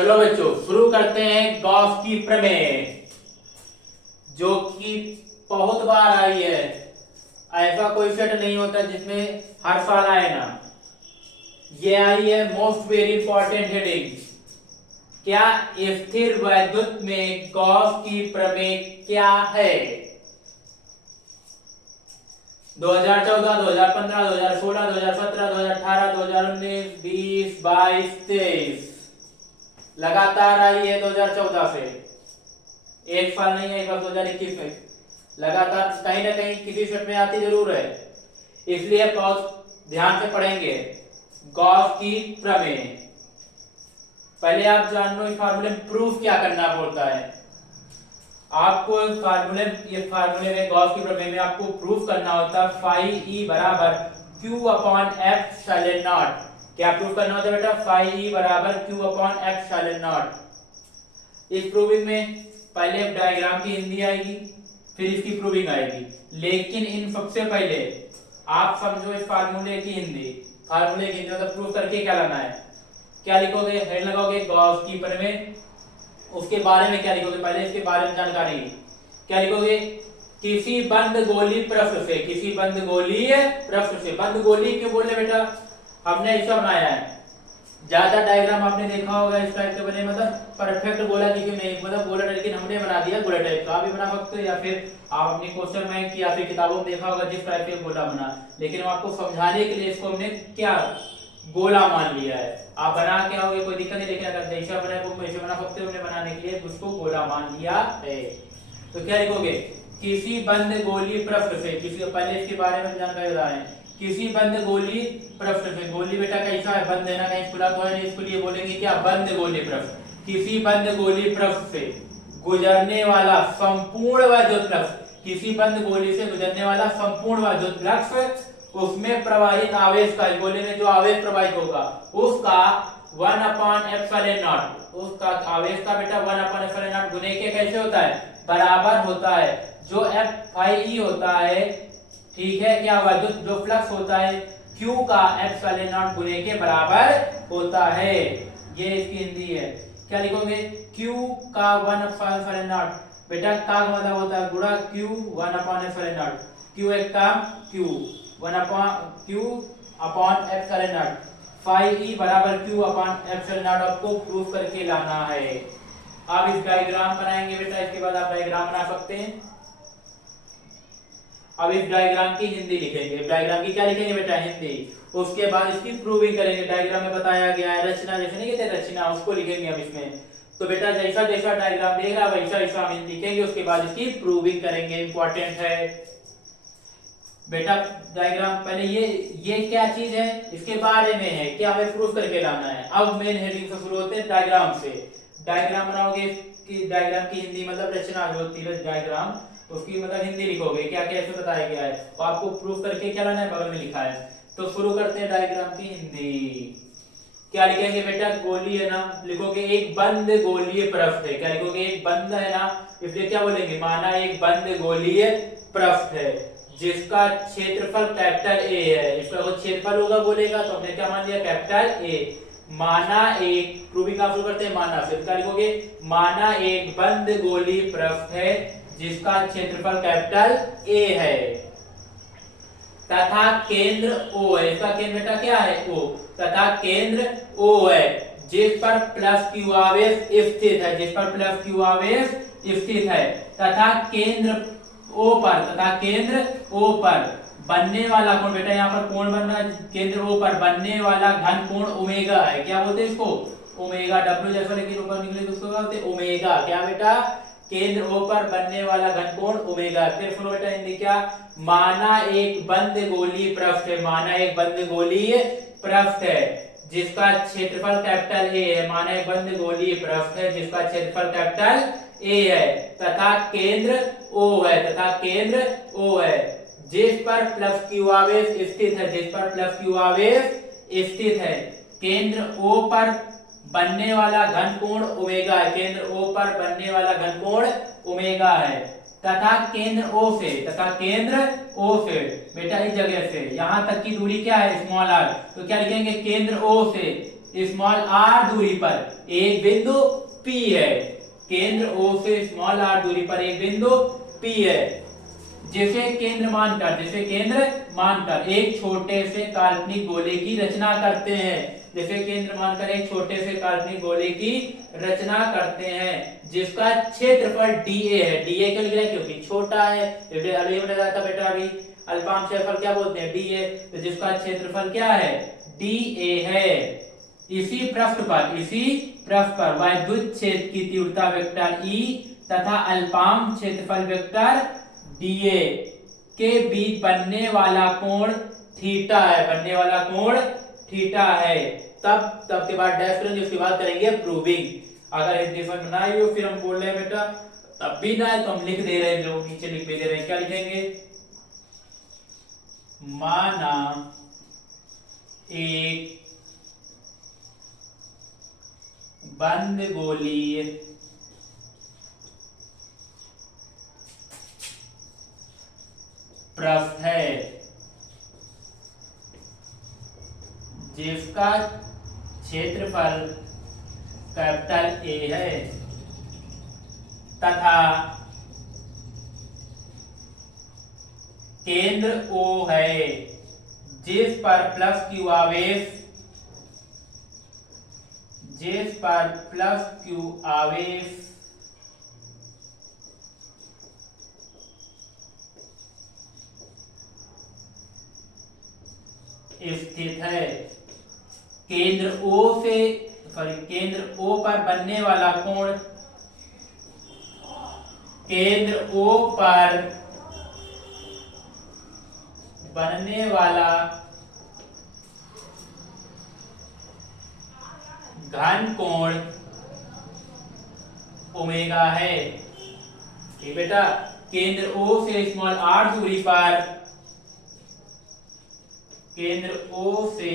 चलो बच्चों शुरू करते हैं गॉस की प्रमेय, जो कि बहुत बार आई है। ऐसा कोई सेट नहीं होता जिसमें हर साल आए ना। ये आई है मोस्ट वेरी इंपॉर्टेंट हेडिंग। क्या स्थिर वैद्युत में गॉस की प्रमेय क्या है? 2014, 2015, 2016, 2017, 2018, 2019, 20, 22, 23 लगातार आई है। 2014 से एक साल नहीं है, एक बार 2021 में लगातार कहीं ना कहीं किसी सेट में आती जरूर है, इसलिए बहुत ध्यान से पढ़ेंगे गॉस की प्रमेय। पहले आप जान लो इस फार्मूले में प्रूफ क्या करना पड़ता है। आपको ये फार्मूले में गॉस की प्रमेय में आपको प्रूफ करना होता है फाई ई बराबर Q upon F silent not. क्या प्रूफ करना होता है बेटा? फाई ई बराबर Q upon F silent not. इस प्रूविंग में पहले डायग्राम की हिंदी आएगी, फिर इसकी प्रूविंग आएगी, लेकिन इन सबसे पहले आप समझो इस फार्मूले की हिंदी। फार्मूले की हिंदी मतलब प्रूफ करके क्या लाना है। क्या लिखोगे? हेड लगाओगे गॉस की प्रमेय। उसके बारे में क्या लिखोगे? पहले इसके बारे में जानकारी। क्या लिखोगे? किसी बंद गोली प्रश्न से, किसी बंद गोलीय प्रश्न से। बंद गोली क्यों बोले बेटा? हमने ऐसा बनाया है, ज्यादा डायग्राम आपने देखा होगा इस टाइप के बने, मतलब परफेक्ट गोला की क्यों नहीं, मतलब गोला, लेकिन हमने बना दिया गोला टाइप का। आप भी बना सकते हो, या फिर आप अपनी क्वेश्चन बैंक या फिर किताबों में देखा होगा जिस टाइप के गोला बना, लेकिन आपको समझाने के लिए इसको हमने क्या गोला मान लिया है। आप बना के आओगे कोई दिक्कत नहीं, लेकिन अगर जैसा बना बुक में वैसे बना सकते हो। हमने बनाने के लिए उसको गोला मान लिया है। तो क्या लिखोगे? किसी बंद गोली प्रश्न से, किसी, पहले इसके बारे में जानकारी रहा है। किसी बंद गोली प्रश्न से, गोली बेटा कैसा है? बंद है ना, कहीं खुला तो है नहीं, इसके लिए बोलेंगे क्या? बंद गोली प्रश्न। किसी बंद गोली प्रश्न से गुजरने वाला संपूर्ण वैद्युत फ्लक्स, किसी बंद गोली से गुजरने वाला संपूर्ण वैद्युत फ्लक्स, उसमें प्रवाहित आवेश का, गोले में जो आवेश प्रवाहित होगा उसका 1 अपॉन एप्सिलॉन नॉट, उसका आवेश का बेटा 1 अपॉन एप्सिलॉन नॉट गुने के कैसे होता है? बराबर होता है जो एफ आई ई होता है, ठीक है, क्या वैद्युत जो फ्लक्स होता है Q का एप्सिलॉन नॉट गुने के बराबर होता है। ये इसकी हिंदी है। क्या लिखोगे? Q का 1 अपॉन एप्सिलॉन नॉट, बेटा का मतलब होता है गुणा Q 1 upon epsilon nought. Q एक का Q 1 upon epsilon nought. Phi ई बराबर Q अपॉन एप्सिलॉन नॉट आपको प्रूफ करके लाना है। अब इस डायग्राम बनाएंगे बेटा, इसके बाद आप डायग्राम बना सकते हैं। अब इस डायग्राम की हिंदी लिखेंगे। डायग्राम की क्या लिखेंगे बेटा? हिंदी। उसके बाद इसकी प्रूविंग करेंगे। डायग्राम में बताया गया है रचना, जैसे नहीं कहते रचना, उसको लिखेंगे हम इसमें। तो बेटा जैसा जैसा डायग्राम देगा वैसा वैसा हम लिखेंगे, उसके बाद इसकी प्रूविंग करेंगे। इंपॉर्टेंट है बेटा डायग्राम। पहले ये क्या चीज है इसके बारे में है, क्या हमें प्रूफ करके लाना है। अब मेन हेडिंग से शुरू होते हैं डायग्राम से। डायग्राम बनाओगे कि डायग्राम की हिंदी मतलब रचना जो होती है डायग्राम, उसकी मतलब हिंदी लिखोगे क्या कैसे बताया गया है, तो आपको प्रूफ करके क्या लाना है, बगल में लिखा है। तो शुरू करते हैं डायग्राम की हिंदी। क्या लिखेंगे बेटा? गोली है ना, लिखोगे एक बंद गोलीय पृष्ठ है। क्या लिखोगे? एक बंद है ना, इसलिए क्या बोलेंगे? माना एक बंद गोलीय पृष्ठ है जिसका क्षेत्रफल कैपिटल ए है। इसका कुछ क्षेत्रफल होगा बोलेगा, तो हमने क्या मान लिया? Capital A. माना एक, प्रूविंग आप शुरू करते हैं माना से। क्या लिखोगे? माना एक बंद गोली पृष्ठ है जिसका क्षेत्रफल कैपिटल ए है तथा केंद्र O है। इसका केंद्र बेटा क्या है? O। तथा केंद्र O है जिस पर प्लस क्यू आवेश स्थित है, जिस पर प्लस क्यू आवेश स्थित है, तथा केंद्र O पर, तथा केंद्र O पर बनने वाला कोण, बेटा यहाँ पर कोण बन रहा है, केंद्र O पर बनने वाला घन कोण ओमेगा है। क्या बोलते हैं इसको? ओमेगा। W जैसा लेकिन ऊपर निकले तो उसको बोलते हैं ओमेगा। क्या बेटा? केंद्र O पर बनने वाला घन कोण ओमेगा। फिर सुनो बेटा हिंदी क्या? माना एक बंद गोलीय पृष्ठ है, माना एक बंद गोलीय पृष्ठ है जिसका क्षेत्रफल कैपिटल ए है। माना एक बंद गोलीय पृष्ठ है जिसका क्षेत्रफल कैपिटल ए है तथा केंद्र O है, तथा केंद्र O है जिस पर प्लस क्यू आवेश स्थित है, जिस पर प्लस क्यू आवेश स्थित है। केंद्र O पर बनने वाला घन कोण ओमेगा है, केंद्र O पर बनने वाला घन कोण ओमेगा है तथा केंद्र O से, तथा केंद्र O से बेटा इस जगह से यहां तक की दूरी क्या है? Small r। तो क्या लिखेंगे? केंद्र O से स्मॉल आर दूरी पर एक बिंदु P है। केंद्र O से स्मॉल r दूरी पर एक बिंदु P है, जिसे केंद्र मानकर एक छोटे से काल्पनिक गोले की रचना करते हैं। जिसे केंद्र मानकर एक छोटे से काल्पनिक गोले की रचना करते हैं, जिसका क्षेत्रफल dA है। dA क्यों लिख रहे हैं? क्योंकि छोटा है। अभी बताया था बेटा, अभी अल्पांश क्षेत्रफल क्या बोलते हैं? dA। तो जिसका क्षेत्रफल क्या है? dA है। इसी पृष्ठ पर वैद्युत क्षेत्र की तीव्रता वेक्टर E तथा अल्पांश क्षेत्रफल वेक्टर dA के बीच बनने वाला कोण थीटा है। तब के बाद डैश करेंगे, उसके बाद करेंगे प्रूविंग। अगर हिंदी में ना ही हो, फिर हम बोल रहे हैं बेटा तब भी ना है तो हम लिख दे रहे हैं, जो नीचे लिख भी दे रहे हैं। क्या लिखेंगे? माना एक बंद गोलीय पृष्ठ है, जिसका क्षेत्रफल कैपिटल A है तथा केंद्र O है, जिस पर प्लस Q आवेश स्थित है। केंद्र O पर बनने वाला कोण, केंद्र O पर बनने वाला घन कोण ओमेगा है। ठीक बेटा, केंद्र O से स्मॉल r दूरी पर, केंद्र O से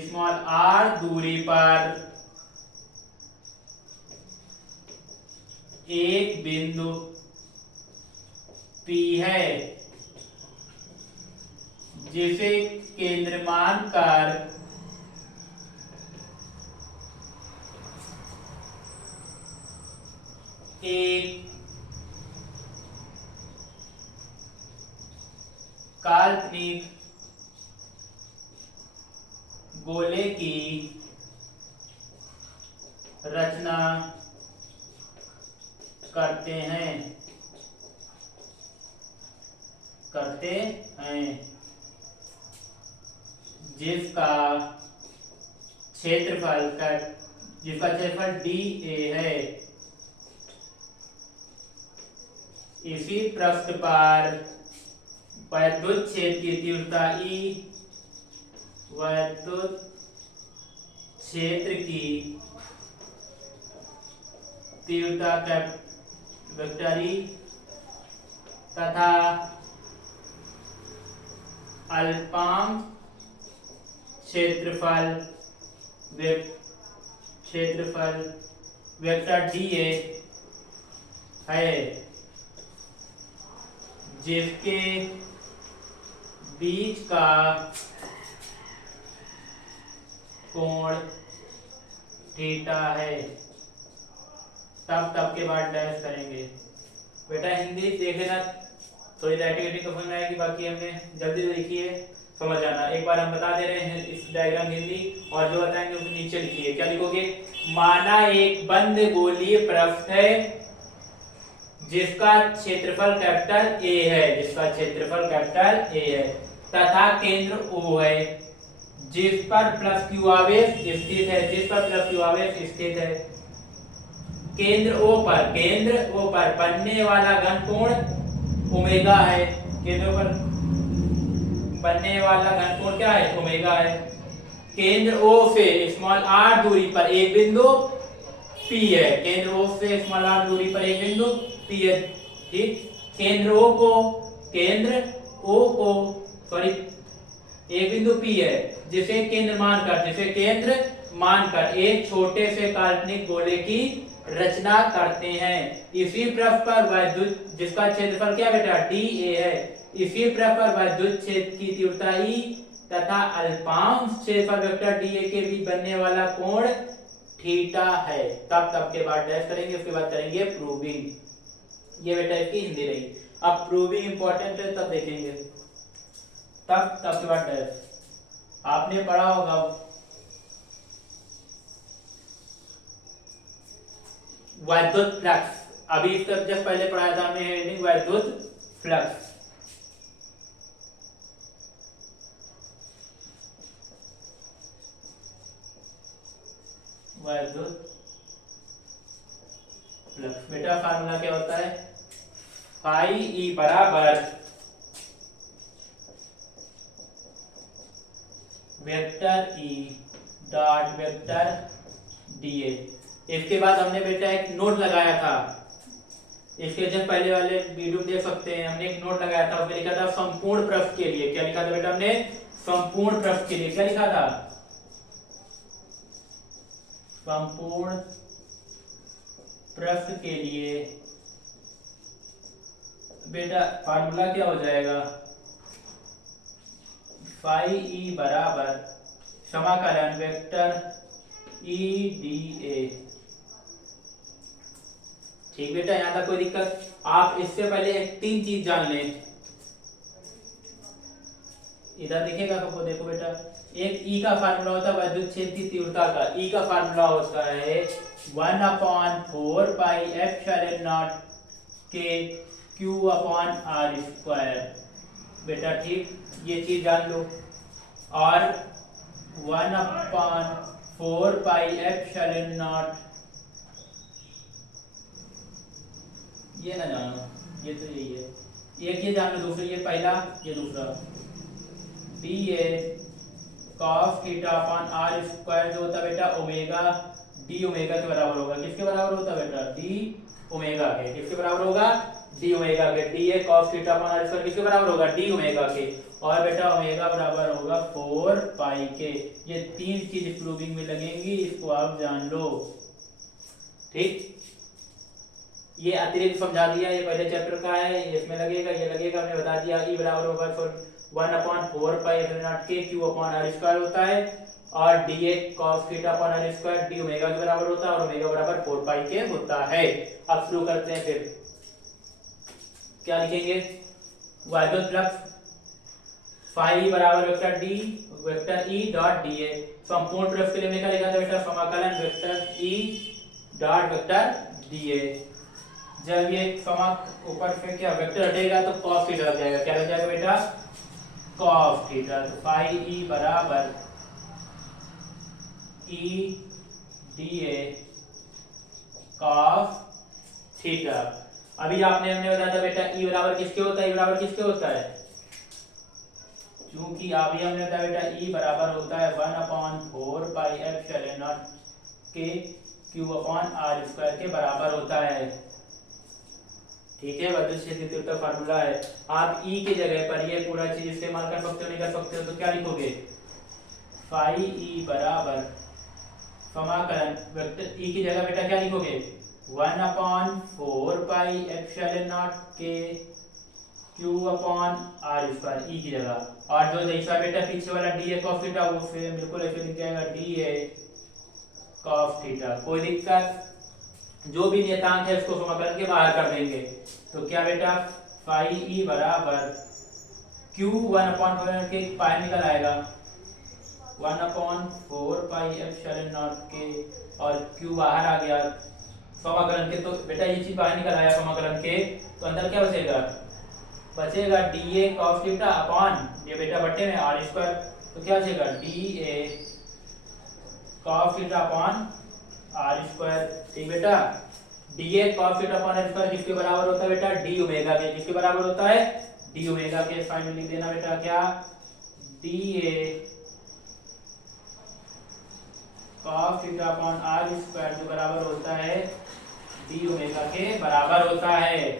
स्मॉल r दूरी पर एक बिंदु P है, जिसे केंद्र मानकर एक काल्पनिक गोले की रचना करते हैं जिसका क्षेत्रफल dA है। इसी पृष्ठ पर वैद्युत क्षेत्र की तीव्रता E, वैद्युत क्षेत्र की तीव्रता वेक्टर E तथा अल्पांश क्षेत्रफल वेक्टर dA है, जिसके बीच का कोण थीटा है। तब के बाद डैश करेंगे। बेटा हिंदी देख लेना, थोड़ी राइटिंग समझ में आएगी, बाकी हमने जल्दी देखिए समझ आना। एक बार हम बता दे रहे हैं इस डायग्राम हिंदी, और जो बताएंगे उसको नीचे लिखिए। क्या लिखोगे? माना एक बंद गोलीय पृष्ठ है, जिसका क्षेत्रफल कैपिटल A है, तथा केंद्र O है, जिस पर प्लस Q आवेश स्थित है। केंद्र O पर बनने वाला घन कोण ओमेगा है। केंद्र पर बनने वाला घन कोण क्या है? ओमेगा है। केंद्र O से स्मॉल r दूरी पर एक बिंदु P है। केंद्र O से स्मॉल r दूरी पर एक बिंदु P है। ठीक, केंद्र O को एक बिंदु P है, जिसे केंद्र मानकर एक छोटे से काल्पनिक गोले की रचना करते हैं। इसी पृष्ठ पर वैद्युत, जिसका क्षेत्रफल क्या बेटा? dA है। इसी पृष्ठ पर वैद्युत क्षेत्र की तीव्रता E तथा अल्पांश क्षेत्रफल वेक्टर डीए के बीच बनने वाला कोण थीटा है। तब के बाद डैश करेंगे, उसके बाद करेंगे प्रूविंग। ये बेटा इसकी हिंदी रही। अब प्रूविंग इंपॉर्टेंट है, तब देखेंगे। तब के बाद डैश आपने पढ़ा होगा वैद्युत फ्लक्स। अभी इसका जस्ट पहले पढ़ाया था हमने हेडिंग वैद्युत फ्लक्स। वैद्युत फ्लक्स बेटा फार्मूला क्या होता है? फाई ई बराबर vector E dot vector DA. इसके बाद हमने बेटा एक नोट लगाया था, इसके जस्ट पहले वाले वीडियो देख सकते हैं। हमने एक नोट लगाया था, उसमें लिखा था संपूर्ण पृष्ठ के लिए। क्या लिखा था बेटा हमने? संपूर्ण पृष्ठ के लिए क्या लिखा था? संपूर्ण पृष्ठ के लिए बेटा फार्मूला क्या हो जाएगा? फाई ई बराबर समाकलन वेक्टर ई डी ए। ठीक बेटा, यहां तक कोई दिक्कत? आप इससे पहले एक 3 चीज जान लें। इधर दिखेगा सबको, देखो बेटा, एक ई का फार्मूला होता है विद्युत क्षेत्र की तीव्रता का। ई का फार्मूला होता है 1/4 पाई एप्सिलॉन नॉट के क्यू अपॉन आर स्क्वायर। बेटा ठीक, ये चीज जान लो। और 1/4 पाई एप्सिलॉन नॉट, ये ना जानो, ये तो यही है। एक ये जान लो, दूसरी ये पहला, ये दूसरा। D A cos theta upon are square जो होता है बेटा ओमेगा डी ओमेगा के बराबर होगा। किसके बराबर होता है बेटा? डी ओमेगा के। किसके बराबर होगा? डी ओमेगा के। D A cos theta upon are square किसके बराबर होगा? डी ओमेगा के। और बेटा ओमेगा बराबर होगा 4 पाई के। ये 3 चीज प्रूविंग में लगेंगी, इसको आप जान लो। ठीक, ये अतिरिक्त समझा दिया, ये पहले चैप्टर का है, इसमें लगेगा, ये लगेगा, हमने बता दिया। ई बराबर होगा 1/4 पाई एप्सिलॉन नॉट के क्यू अपॉन आर स्क्वायर होता है, और D A cos theta upon are square D omega के बराबर होता है, और ओमेगा बराबर 4 पाई के होता है। अब शुरू करते हैं। फिर क्या लिखेंगे? वैद्युत फ्लक्स फाई बराबर vector D vector E dot D A. संपूर्ण पृष्ठ के लिए क्या लिखा था बेटा? समाकलन vector E dot vector D A. जब ये समाक ऊपर से क्या वेक्टर हटेगा तो cos थीटा लग जाएगा। क्या लग जाएगा बेटा? cos theta. तो फाई ई बराबर E D A cos theta. अभी आपने हमने बताया था बेटा ई बराबर किसके होता है? ई बराबर किसके होता है? क्योंकि अभी हमने बताया बेटा ई बराबर होता है 1/4 पाई एप्सिलॉन नॉट के क्यू अपॉन आर स्क्वायर के बराबर होता है। ठीक है, विद्युत क्षेत्र की तीव्रता फार्मूला है। आप ई के जगह पर ये पूरा चीज इस्तेमाल कर सकते हो, नहीं कर सकते हो तो क्या लिखोगे? फाई ई बराबर समाकलन वेक्टर ई की जगह बेटा क्या लिखोगे? 1/4 पाई एप्सिलॉन नॉट के क्यू अपॉन आर स्क्वायर ई की जगह। और जो जैसा बेटा पीछे वाला डी ए कॉस थीटा, वो फिर बिल्कुल ऐसे लिख जाएगा डी ए कॉस थीटा। कोई दिक्कत? जो भी नियतांक है इसको समाकलन के बाहर कर देंगे। तो क्या बेटा? फाई ई बराबर क्यू 1/4 के पाई निकल आएगा 1/4 पाई एप्सिलॉन नॉट के, और क्यू बाहर आ गया समाकलन के। तो बेटा ये चीज बाहर निकल आया समाकलन के, तो अंदर क्या बचेगा? बचेगा डी ए कॉस थीटा अपॉन, ये बेटा बट्टे में आर स्क्वायर। तो क्या बचेगा? D A cos theta upon are square. ठीक बेटा, D A cos theta upon are square किसके बराबर होता है बेटा? डी ओमेगा के। किसके बराबर होता है? डी ओमेगा के। साइन में लिख देना बेटा क्या? D A cos theta upon are square जो बराबर होता है डी ओमेगा के बराबर होता है।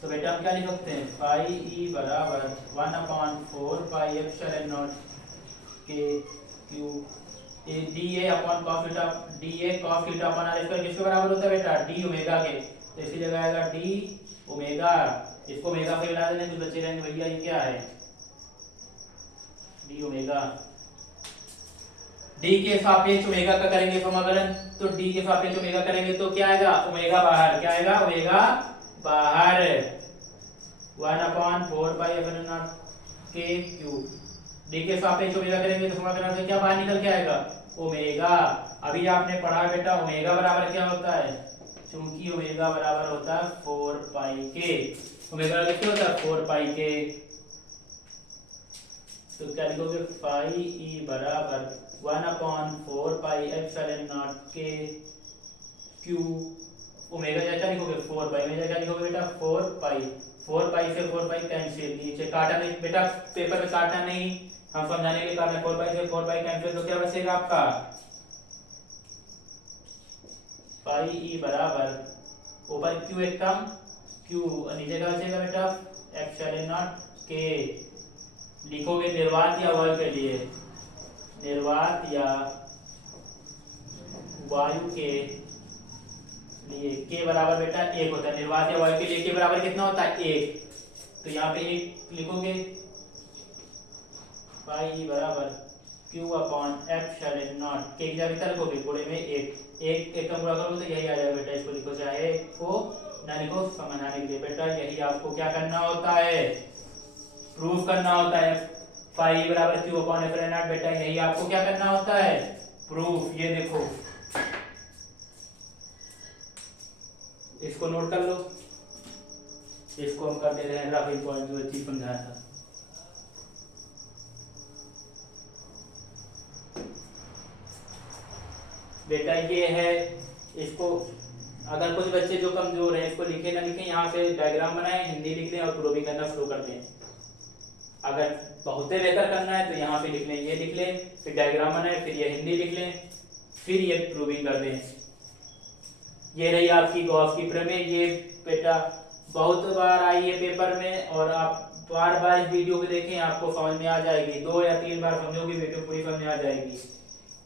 तो बेटा हम क्या लिख सकते हैं? फाई ई बराबर 1/4 पाई एप्सिलॉन नॉट के Q D A upon cos theta, D A cos theta upon are square किसके बराबर होता है बेटा? डी ओमेगा के। तो इसकी जगह आएगा डी ओमेगा, इसको ओमेगा से मिला देने जो बचे रहेंगे भैया ये क्या है? D omega. डी के सापेक्ष ओमेगा का करेंगे समाकलन, तो डी के सापेक्ष ओमेगा करेंगे तो क्या आएगा, ओमेगा बाहर, क्या आएगा, ओमेगा बाहर 1/4 पाई एप्सिलॉन नॉट के क्यूब। डी के सापेक्ष ओमेगा करेंगे तो समाकलन से क्या बाहर निकल के आएगा, ओमेगा। अभी आपने पढ़ा बेटा ओमेगा बराबर क्या होता है, चूंकि ओमेगा बराबर होता है 4 पाई के, ओमेगा कितना होता है 4 पाई के, तो क्या लिखोगे पाई ई बराबर 1/4 पाई एप्सिलॉन नॉट के क्यू। ओमेगा क्या लिखोगे 4 पाई, ओमेगा क्या लिखोगे बेटा 4 पाई, 4 पाई से 4 पाई कैंसिल, नीचे काटा नहीं बेटा, पेपर में काटा नहीं, हम समझाने के लिए कर रहे हैं। 4 पाई से 4 पाई कैंसिल, तो क्या बचेगा आपका पाई ई बराबर ऊपर क्यू एक टर्म क्यू और नीचे क्या बचेगा बेटा एप्सिलॉन नॉट के। लिखोगे निर्वात या वायु के लिए, निर्वात या वायु के लिए के बराबर बेटा 1 होता है, निर्वात या वायु के लिए के बराबर कितना होता है 1, तो यहाँ पे 1 लिखोगे, पाई बराबर q अपॉन एप्सिलॉन नॉट के की जगह लिखोगे गुणे में 1 एक का गुणा करोगे तो यही आ जाएगा बेटा, इसको लिखो चाहे को ना लिखो समझाने के लिए बेटा, यही आपको क्या करना होता है, प्रूफ करना होता है, पाई बराबर q अपॉन एप्सिलॉन नॉट बेटा, यही आपको क्या करना होता है, प्रूफ। ये देखो इसको नोट कर लो, इसको हम कर दे रहे हैं ग्राफिक पॉइंट जो चीज समझाया था। बेटा ये है, इसको अगर कुछ बच्चे जो कमजोर हैं इसको लिखे ना लिखे, यहाँ से डायग्राम बनाए, हिंदी लिख लें और प्रूविंग करना शुरू कर दें। अगर बहुत बेहतर करना है तो यहाँ पे लिख लें, ये लिख लें, फिर डायग्राम बनाए, फिर ये हिंदी लिख लें, फिर ये प्रूविंग कर दें। ये रही आपकी गॉस की प्रमेय, ये बेटा बहुत बार आई है पेपर में, और आप बार बार इस वीडियो को देखें, आपको समझ में आ जाएगी, 2 या 3 बार समझोगे वीडियो पूरी समझ में आ जाएगी।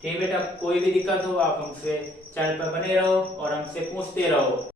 ठीक बेटा, कोई भी दिक्कत हो आप हमसे चैनल पर बने रहो और हमसे पूछते रहो।